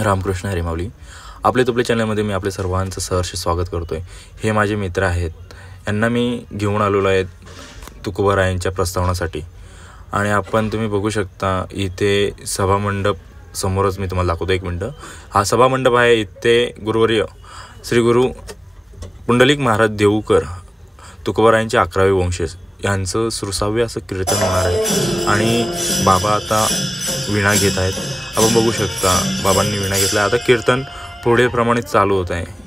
रामकृष्ण हरी माऊली. आपले तुपले चॅनलमध्ये मी आपले सर्वांचं सहर्ष स्वागत करतो आहे. हे माझे मित्र आहेत, यांना मी घेऊन आलेलो आहे तुकोबारायांच्या प्रस्तावनासाठी. आणि आपण तुम्ही बघू शकता इथे सभामंडप समोरच मी तुम्हाला दाखवतो. 1 मिनटं. हा सभामंडप आहे. इथे गुरुवर्य श्री गुरु पुंडलिक महाराज देऊकर तुकोबारायांचे 11वे वंशज यांचं 16वे असं कीर्तन होणार आहे. आणि बाबा आता वीणा घेत आहेत. आपण बघू शकता बाबांनी वीणा घेतला. आता कीर्तन पुढे प्रमाणे चालू होत आहे.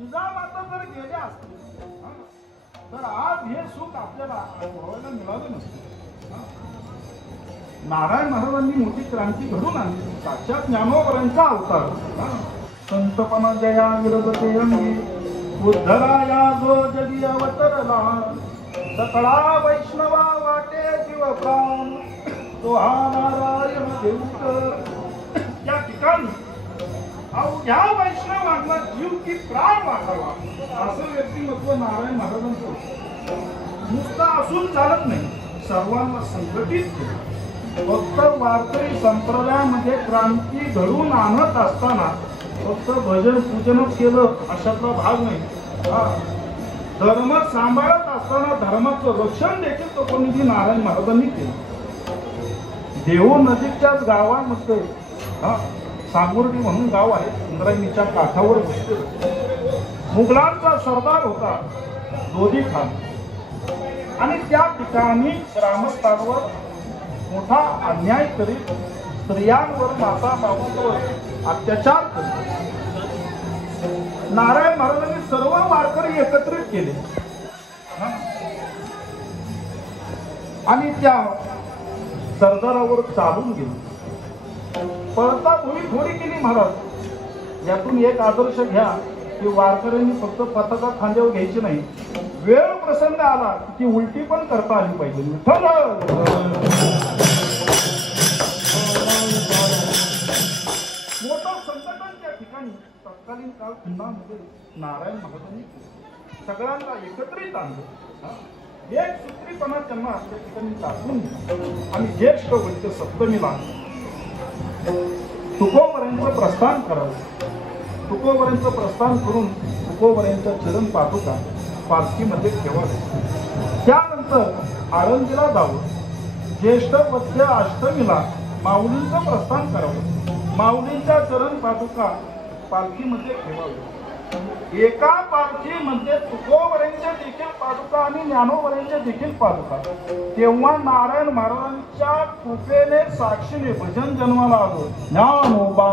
जिजामाता जर गेल्या असतील तर आज हे सुख आपल्याला अनुभवायला मिळालं नसतं. नारायण महाराजांनी मोठी क्रांती घडून आणली. साक्षात ज्ञानोबरांचा अवतार. संतपणा जया विरजते अंगी बुद्धराया जो जगी अवतरला. सकळा वैष्णवा वाटे जीव प्राण तो हा नारायण देऊकर. या ठिकाणी अवघ्या वैष्णवांना जीव की प्राण वाटावा असं व्यक्तिमत्व नारायण महाराजांचं. नुसतं असून चालत नाही, सर्वांना संघटित केलं. फक्त वारकरी संप्रदायामध्ये क्रांती घडून आणत असताना फक्त भजन पूजनच केलं अशातला भाग नाही. धर्म सांभाळत असताना धर्माचं रक्षण देखील तो कोणी नारायण महाराजांनी केलं. देहू नजीकच्याच गावामध्ये सांगुर्डी म्हणून गाव आहे, इंद्रायणीच्या काठावर बसलेलं. मुघलांचा सरदार होता दोधी खान. आणि त्या ठिकाणी ग्रामस्थांवर मोठा अन्याय करीत स्त्रियांवर माता बाबांवर अत्याचार करीत नारायण महाराजांनी सर्व वारकरी एकत्रित केले आणि त्या सरदारावर चालून गेले. पळता भूमी थोडी केली महाराज. यातून एक आदर्श घ्या की वारकऱ्यांनी फक्त पताका खांद्यावर घ्यायची नाही, वेळ प्रसंग आला की ती उलटी पण करता आली पाहिजे. मोठं संकटन त्या ठिकाणी तत्कालीन काळ पुन्हामध्ये नारायण महाराजांनी सगळ्यांना एकत्रित आणलं. एक सूत्रीपणा त्यांना त्या ठिकाणी दाखवून आणि ज्येष्ठ वैद्य सप्तमीला तुकोबारायांचं प्रस्थान करावं. तुकोबारायांचं प्रस्थान करून तुकोबारायांच्या चरण पादुका पालखीमध्ये ठेवावे. त्यानंतर आळंदीला जावं. ज्येष्ठ वैद्य अष्टमीला माऊलींचं प्रस्थान करावं. माऊलींच्या चरण पादुका पालखीमध्ये ठेवावे. एका पालखीमध्ये तुकोबारायांच्या देखील पादुका आणि ज्ञानोबारायांच्या देखील पादुका. तेव्हा नारायण महाराजांच्या कृपेने साक्षीने भजन जन्माला आलो. ज्ञानोबा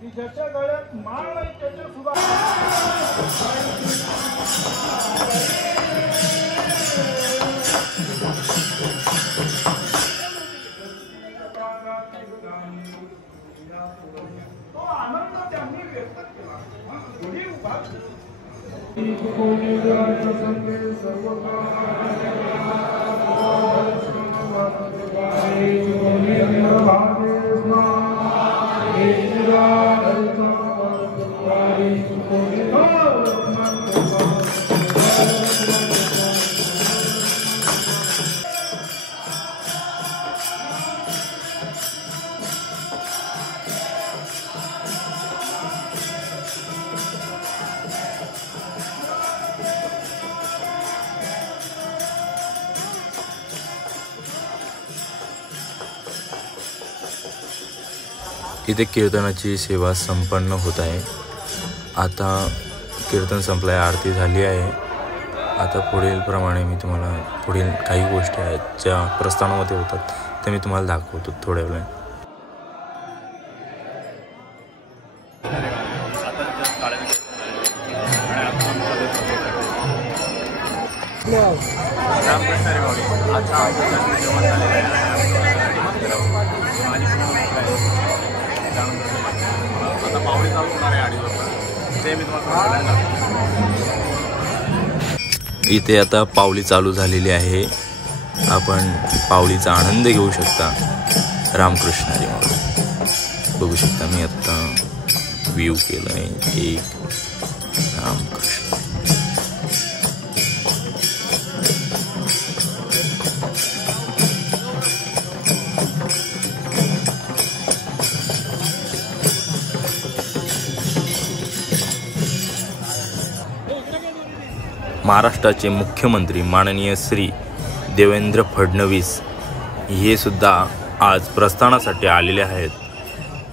की ज्याच्या गळ्यात माळ नाही त्याच्या सुद्धा तो आनंद त्यांनी व्यक्त केला. पुढे उभा इथे कीर्तनाची सेवा संपन्न होत आहे. आता कीर्तन संपलं आहे, आरती झाली आहे. आता पुढील प्रमाणे मी तुम्हाला पुढील काही गोष्टी आहेत ज्या प्रस्थानामध्ये होतात ते मी तुम्हाला दाखवतो थोड्या वेळाने. इथे आता पावली चालू झालेली आहे. आपण पावलीचा आनंद घेऊ शकता. रामकृष्ण हरी माऊली बघू शकता. मी आता व्ह्यू केलं आहे एक रामकृष्ण. महाराष्ट्राचे मुख्यमंत्री माननीय श्री देवेंद्र फडणवीस हे सुद्धा आज प्रस्थानासाठी आलेले आहेत.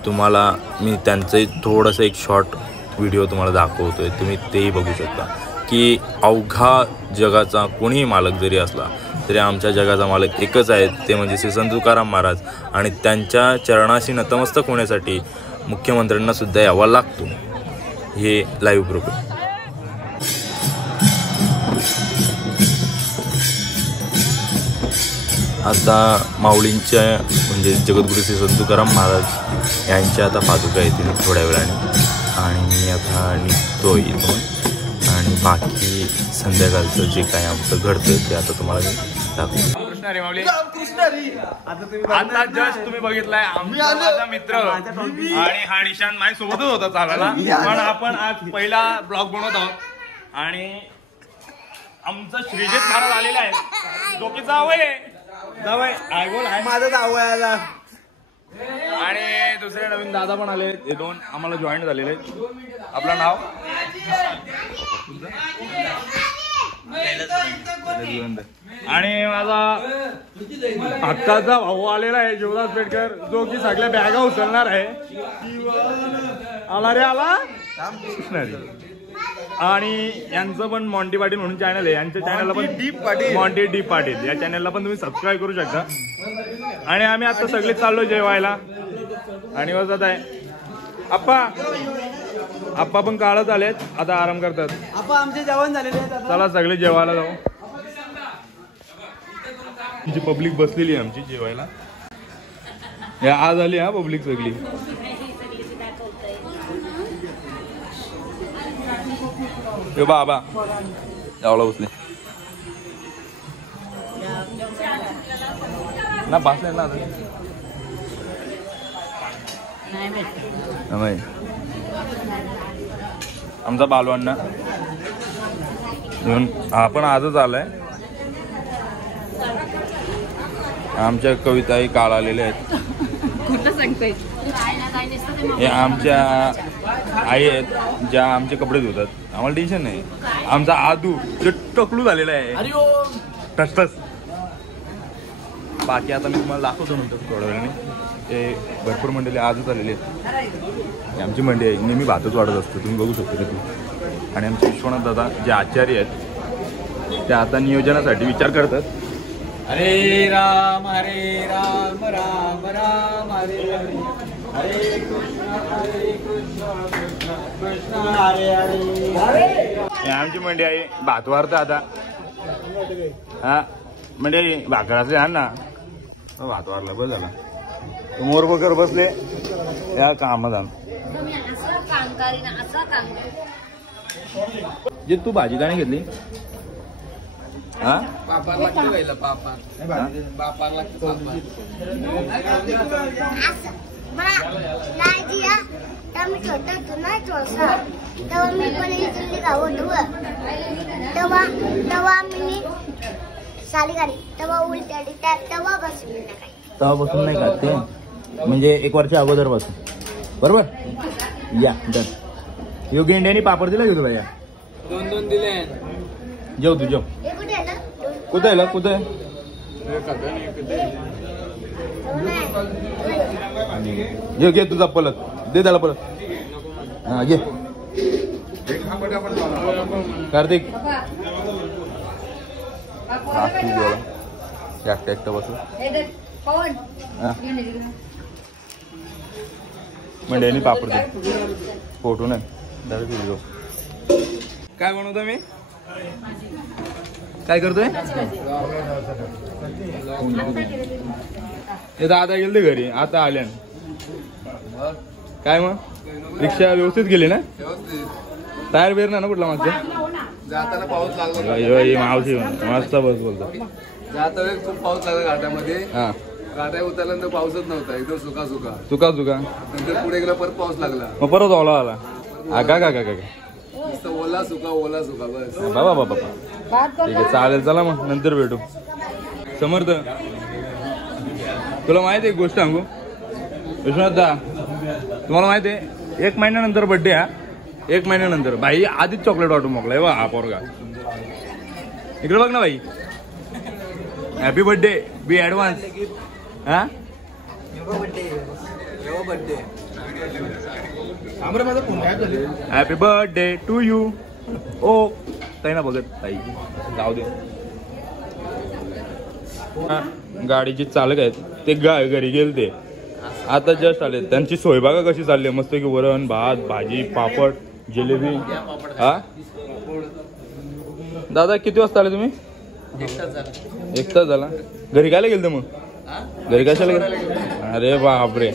तुम्हाला मी त्यांचं थोडंसं एक शॉर्ट व्हिडिओ तुम्हाला दाखवतो आहे. तुम्ही तेही बघू शकता की अवघा जगाचा कोणीही मालक जरी असला तरी आमच्या जगाचा मालक एकच आहे, ते म्हणजे श्री संत तुकाराम महाराज. आणि त्यांच्या चरणाशी नतमस्तक होण्यासाठी मुख्यमंत्र्यांना सुद्धा यावा लागतो. हे लाईव्ह प्रूफ. आता माऊलींच्या म्हणजे जगद्गुरू श्री संत तुकाराम महाराज यांच्या आता पादुका येतील थोड्या वेळाने. आणि मी आता निघतो इथून आणि बाकी संध्याकाळचं जे काय आमचं घडतं ते आता तुम्हाला मी दाखवतो. आता जस्ट तुम्ही बघितलाय आमचा मित्र आणि हा निशांत माझ्या सोबतच होता चालायला. पण आपण आज पहिला ब्लॉग बनवत आहोत आणि आमचं श्रीजित महाराज आलेले आहेत. जो की जावय माझा जावयाला. आणि दुसरे नवीन दादा पण आले. हे दोन आम्हाला जॉईन झालेले आहेत. आपलं नाव आणि माझा हक्काचा भाऊ आलेला आहे शिवदास पेडकर, जो की सगळ्या बॅगा उचलणार आहे. आला रे आला. आणि यांचं पण मॉन्टी पाटील म्हणून चॅनल आहे. यांच्या चॅनलला पण मॉन्टी डी पाटील या चॅनलला पण तुम्ही सबस्क्राईब करू शकता. आणि आम्ही आता सगळे चाललो जेवायला. आणि बसत आहे आप्पा पण काढत आलेत, आता आराम करतात. आमचे जेवण झालेले. चला सगळे जेवायला जाऊ. आमची पब्लिक बसलेली आहे आमची जेवायला. आज आली हा पब्लिक सगळी. बाबा यावला बसले ना बसले ना. आमचा बालवांना हा पण आजच आलाय. आमच्या कविताही काळ आलेल्या आहेत. हे आमच्या आई आहेत ज्या आमचे कपडे धुतात. आम्हाला टेन्शन नाही. आमचा आदू जो टकलू झालेला आहे टसटस. बाकी आता मी तुम्हाला दाखवतो नंतर थोड्या वेळाने. ते भरपूर मंडळी आजच आलेले आहेत. आमची मंडळी आहे नेहमी भातच वाढत असते, तुम्ही बघू शकता तिथे. आणि आमचे विश्वनाथ दादा जे आचार्य आहेत ते आता नियोजनासाठी विचार करतात. हरे राम राम राम राम हरे हरे. आमची मंडी आहे भात वारतं आता हा म्हणजे भाकरातले आण ना भात वारला बस झाला मोर वगैरे बसले या कामात आण जे तू भाजी का नाही घेतली हा मी छोटा होतो ना चोसा तेव्हा मी पण इथली गावत तेव्हा मी साली गाडी तेव्हा उलट्या तेव्हा बसून तेव्हापासून नाही का ते म्हणजे 1 वर्ष अगोदर पासून बरोबर या डन योग्य इंडियानी पापड दिला घेतो या 2 दिले जेव तू जेव कुठं आहे कुठं आहे घे घे तुझा पलक दे त्याला पलक हा घे कार्तिक एकटं बसू म्हणजे पापड दे फोटो नाही काय बनवतो मी काय करतोय हे दादा गेले घरी आता आल्या काय मग रिक्षा व्यवस्थित गेली ना टायर बेर ना कुठला मागच्या जाताना पाऊस लागला मावशी मस्त बस बोलतो जाता खूप पाऊस लागला घाटामध्ये हा घाटा उतरल्यानंतर पाऊसच नव्हता एकदम सुका चुका चुका नंतर पुढे गेला परत पाऊस लागला मग परत ओला आला का का का का नुसतं ओला सुका बस बाबा बाबा ठीक आहे चालेल चला मग नंतर भेटू समर्थ तुला माहिती आहे एक गोष्ट सांगू विश्वनाथ दा तुम्हाला माहिती आहे 1 महिन्यानंतर बर्थडे हा 1 महिन्यानंतर भाई आधीच चॉकलेट वाटून मोकलाय बा हा पोरगा इकडे बघ ना भाई हॅपी बर्थडे बी ऍडव्हान्स हा हॅपी बर्थडे टू यू ओ काही ना बघत ताई जाऊ दे गाडीचे चालक आहेत ते घरी गेले ते आता जस्ट आले त्यांची सोय बघा कशी चालली मस्त की वरण भात भाजी पापड जिलेबी हा दादा किती वाजता आले तुम्ही 1 तास झाला घरी कायला गेलते मग घरी कशाला गेलं अरे बापरे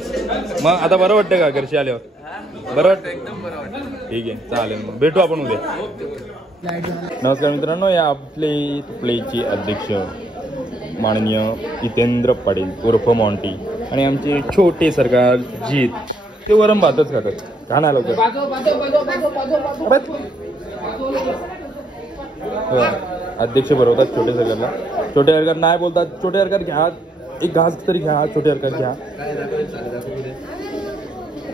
मग आता बरं वाटतं का घरची आल्यावर बरं वाटतं एकदम बरं वाटतं ठीक आहे चालेल मग भेटू आपण उद्या नमस्कार मित्रांनो या प्लेचे अध्यक्ष माननीय जितेंद्र पाटील उर्फ मॉन्टी आणि आमचे छोटे सरकार जीत ते वरम भातच खातात खाणार लवकर अध्यक्ष बरोबर छोटे सरकारला छोटे सरकार नाही बोलतात छोटे सरकार घ्या एक घास तरी घ्या छोटे सरकार घ्या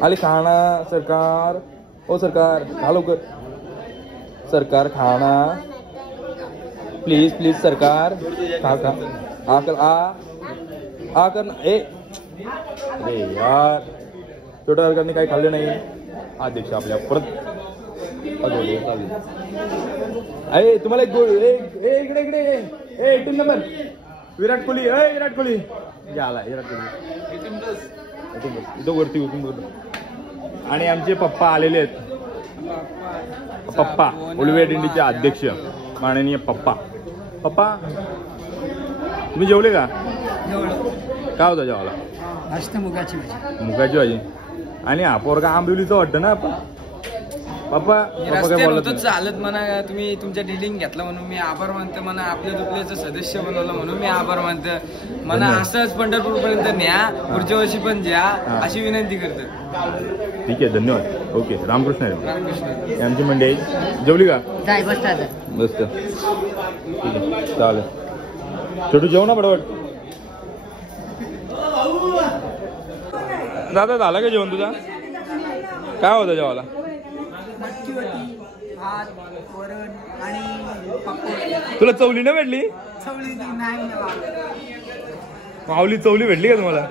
आले खाना सरकार ओ सरकार खा लवकर सरकार खाना प्लीज प्लीज सरकार खा खा आकर आ कर ए अरे यार छोट्या सरकारने काही खाल्ले नाही अध्यक्ष आपल्या परत अरे तुम्हाला एक इकडे इकडे 18 नंबर विराट कोहली विराट कोहली आला विराट कोहली इथं वरती उठून बोलतो आणि आमचे पप्पा आलेले आहेत पप्पा ओलवे दिंडीचे अध्यक्ष माननीय पप्पा तुम्ही जेवले का काय होता जेवायला मुगाची भाजी आणि हा पोरगा आंबिवलीचं वाटतं ना पप्पा काय बोलत नाही. चालत म्हणा तुम्ही तुमच्या डिलिंग घेतला म्हणून मी आभार मानतो म्हणा आपल्या दुपल्याचं सदस्य बनवलं म्हणून मी आभार मानतो म्हणा असंच पंढरपूर पर्यंत न्या पुढच्या वर्षी पण द्या अशी विनंती करतो ठीक आहे धन्यवाद ओके रामकृष्ण आमची मंडळी जेवली का मस्त ठीक आहे चालेल छोटू जेव ना बरोबर दादा झाला का जेवण तुझा काय होतं जेवायला तुला चवली ना भेटली माऊली चवली भेटली का तुम्हाला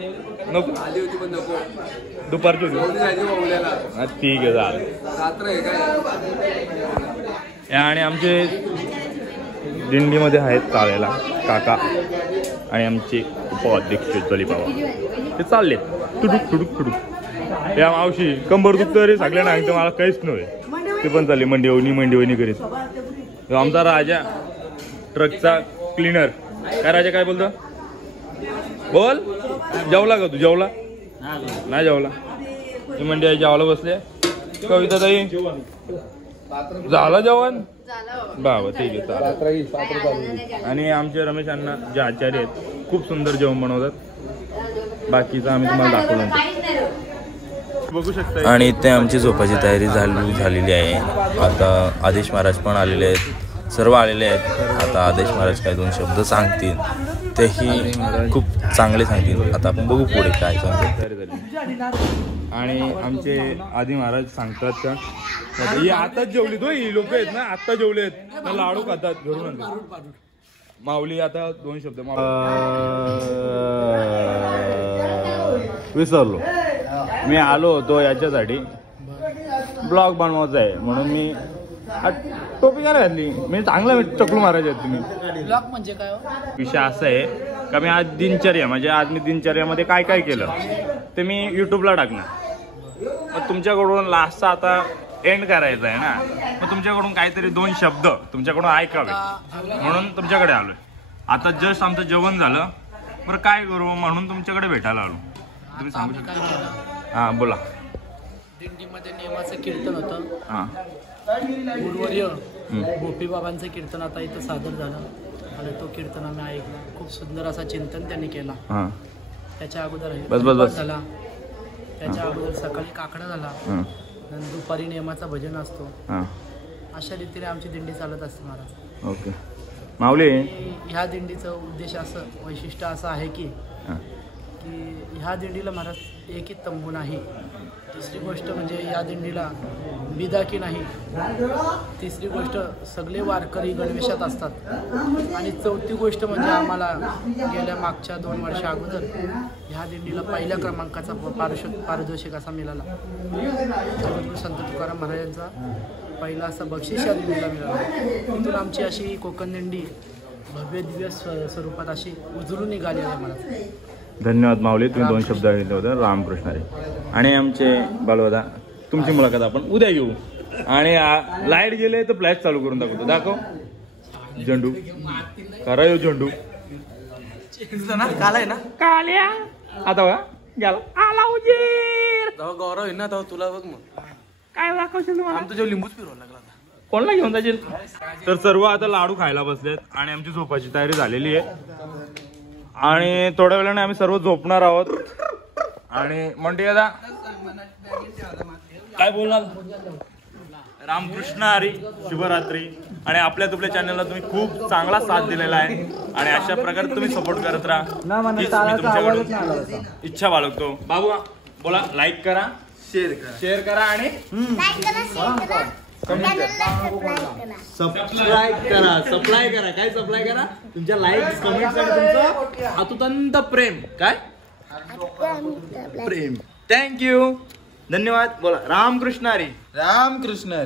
नको आली होती पण नको दुपारची होती मावल्याला ठीक आहे चालेल रात्र आहे काय आणि आमचे दिंडीमध्ये आहेत चालायला काका आणि आमचे उपाध्यक्ष जली बाबा ते चाललेत तुडुक तुडुक तुडुक या मावशी कंबर दुखतं रे सगळ्या नाही तर मला काहीच नव्हे ते पण चालली मंडी करीत आमचा राजा ट्रकचा क्लीनर काय राजा काय बोलतो बोल जेवला का तू जेवला नाही जेवला मी मंडी जेवायला बसले कविता ताई झालं जेवण बाबा ठीक आहे चालेल आणि आमचे रमेश अण्णा जे आचार्य आहेत खूप सुंदर जेवण बनवतात बाकीचं आम्ही तुम्हाला दाखवलं बघू शकता आणि इथे आमची झोपाची तयारी झालेली आहे आता आदेश महाराज पण आलेले आहेत सर्व आलेले आहेत आता आदेश महाराज काय 2 शब्द सांगतील तेही खूप चांगले सांगतील आता आपण बघू पुढे काय सांगतात आणि आमचे आदी महाराज सांगतात का ही आताच जेवली तो ही लोक आहेत ना आत्ता जेवले आहेत ना लाडू खातात घरून माऊली आता 2 शब्द विसरलो मी आलो होतो याच्यासाठी ब्लॉग बनवायचा आहे म्हणून मी टोपी काय घातली मी चांगला चकलू मारायचे आहेत तुम्ही ब्लॉग म्हणजे काय विषय असा आहे का मी आज दिनचर्या म्हणजे आज मी दिनचर्यामध्ये काय काय केलं ते मी युट्यूबला टाकणार मग तुमच्याकडून लास्टचा आता एंड करायचा आहे ना मग तुमच्याकडून काहीतरी 2 शब्द तुमच्याकडून ऐकावे म्हणून तुमच्याकडे आलोय आता जस्ट आमचं जेवण झालं बरं काय करू म्हणून तुमच्याकडे भेटायला आलो तुम्ही सांगू शकता हां बोला दिंडीमध्ये नेमाचं कीर्तन होतं हां गुरुवर्य गोपी बाबांचं कीर्तन आता इथं सादर झालं आणि तो कीर्तन आम्ही ऐकला खूप सुंदर असा चिंतन त्यांनी केला हां त्याच्या अगोदर बस. झाला त्याच्या अगोदर सकाळी काकडा झाला नंतर दुपारी नेमाचा भजन असतो हां अशा रीतीने आमची दिंडी चालत असते महाराज ओके माऊली ह्या दिंडीचं उद्देश असं वैशिष्ट्य असं आहे की ह्या दिंडीला महाराज एकही तंबू नाही दुसरी गोष्ट म्हणजे या दिंडीला बिदाकी नाही तिसरी गोष्ट सगळे वारकरी गणवेशात असतात आणि चौथी गोष्ट म्हणजे आम्हाला गेल्या मागच्या 2 वर्षा अगोदर ह्या दिंडीला पहिल्या क्रमांकाचा पारितोषिक असा मिळाला संत तुकाराम महाराजांचा पहिला असा बक्षीस या दिंडीला मिळाला तिथून आमची अशी कोकण दिंडी भव्य दिव्य स्वरूपात अशी उजळून निघाली आहे महाराज धन्यवाद माऊली तुम्ही 2 शब्द सांगितले होते रामकृष्ण रे आणि आमचे बालवादा तुमची मुलाखत आपण उद्या घेऊ आणि लाईट गेले तर फ्लॅश चालू करून दाखव झेंडू करा येऊ झेंडू काल आहे ना काल्या आता बघा गेला आला उजेर गौरव आहे ना तेव्हा तुला बघ मग काय दाखवशील तुम्हाला आमचं जेव्हा लिंबूच फिरवायला लागला कोणला घेऊन जाशील तर सर्व आता लाडू खायला बसलेत आणि आमची झोपाची तयारी झालेली आहे आणि थोड्या वेळाने आम्ही सर्व झोपणार आहोत आणि म्हणते दादा काय बोलणार रामकृष्ण हरी शुभरात्री आणि आपल्या तुपल्या चॅनलला तुम्ही खूप चांगला साथ दिलेला आहे आणि अशा प्रकारे तुम्ही सपोर्ट करत राहा हीच मी तुमच्याकडून इच्छा बाळगतो बाबू बोला लाईक करा शेअर करा आणि सप्लाय करा काय सप्लाय करा तुमच्या लाईक कमेंट्स आणि तुमचं अतुतंत प्रेम काय प्रेम थँक्यू धन्यवाद बोला रामकृष्ण हरी रामकृष्ण